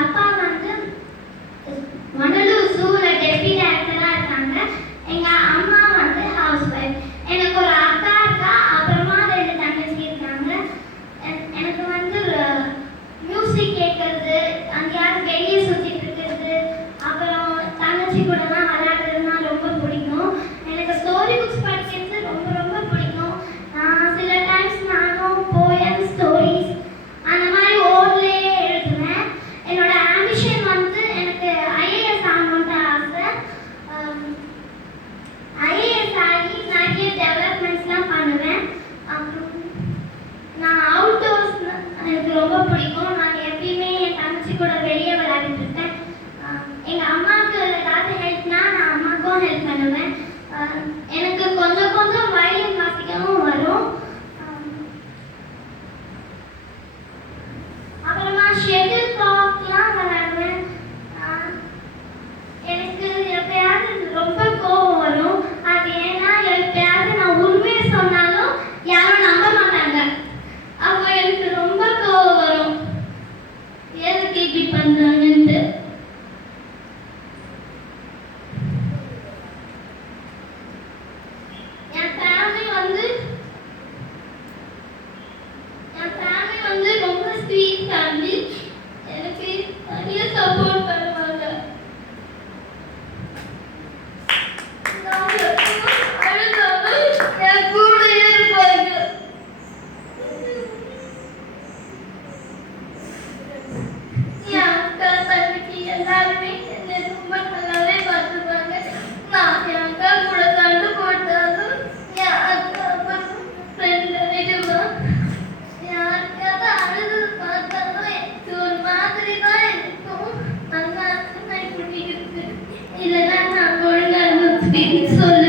அப்பா வந்து மணலூர் ஜூல டெப்யூட்டி டைரக்டரா இருக்காங்க. எங்க அம்மா வந்து ஹவுஸ் ஒய்ஃப். எனக்கு ஒரு அக்கா இருக்கா, அப்புறமா 2 தங்கச்சி இருக்காங்க. எனக்கு வந்து மியூசிக் கேட்கறது, அங்கேயாவது வெளியே சுற்றிட்டு இருக்கிறது, அப்புறம் தங்கச்சி கூடலாம் விளையாடுறதுனா ரொம்ப பிடிக்கும். எனக்கு ஸ்டோரி புக்ஸ் படிக்கிறது ரொம்ப ரொம்ப பிடிக்கும். சில டைம்ஸ் நானும் போயம் ஸ்டோரிஸ் அந்த மாதிரி ஓட்லேயே எழுதுவேன். என்னோட ஆம்பிஷன் வந்து எனக்கு ஐஏஎஸ் ஆகணும்னு ஆசை. ஐஏஎஸ் ஆகி நிறைய டெவலப்மெண்ட்ஸ்லாம் பண்ணுவேன். அப்புறம் நான் அவுட்டோர்ஸ் எனக்கு ரொம்ப பிடிக்கும். நான் எப்பயுமே என் தங்கச்சி கூட வெளியே விளையாடிட்டு இருப்பேன். எங்கள் அம்மாவுக்கு ஏதாவது ஹெல்ப்னா நான் அம்மாவுக்கும் ஹெல்ப் பண்ணுவேன். எனக்கு கொஞ்சம் கொஞ்சம் வயலின் வாசிக்கவும் வரும். அப்புறமா ஷெட்டில் காக்லாம் விளையாடுவேன். எனக்கு எப்பயாவது ரொம்ப கோபம் வரும். அது ஏன்னா எப்பயாவது நான் உண்மையை சொன்னாலும் யாரும் நம்ப மாட்டாங்க. அப்போ எனக்கு ரொம்ப கோபம் வரும், எதுக்கு இப்படி பண்றாங்கன்ட்டு. என் ஃபேமிலி வந்து ரொம்ப ஸ்வீட் ஃபேமிலி. எனக்கு நிறைய சப்போர்ட் பண்ணுவாங்க. நான் எப்பவும் அழுதாலும் என் கூடயே இருப்பாங்க. என் அக்கா தங்கச்சி எல்லாருமே என்னை ரொம்ப நல்லாவே பார்த்துப்பாங்க. நான் என் அக்கா கூட சண்டை போட்டாலும் என் அக்கா அப்புறம் ஃப்ரெண்ட் ஆகிடுவான். யாருக்காவது அழுது பார்த்தாலும் எனக்கு ஒரு மாதிரி தான் இருக்கும். நல்லா இருக்குன்னா இப்படி இருக்கு, இல்லைன்னா நான் ஒழுங்கா இருந்துச்சு சொல்ல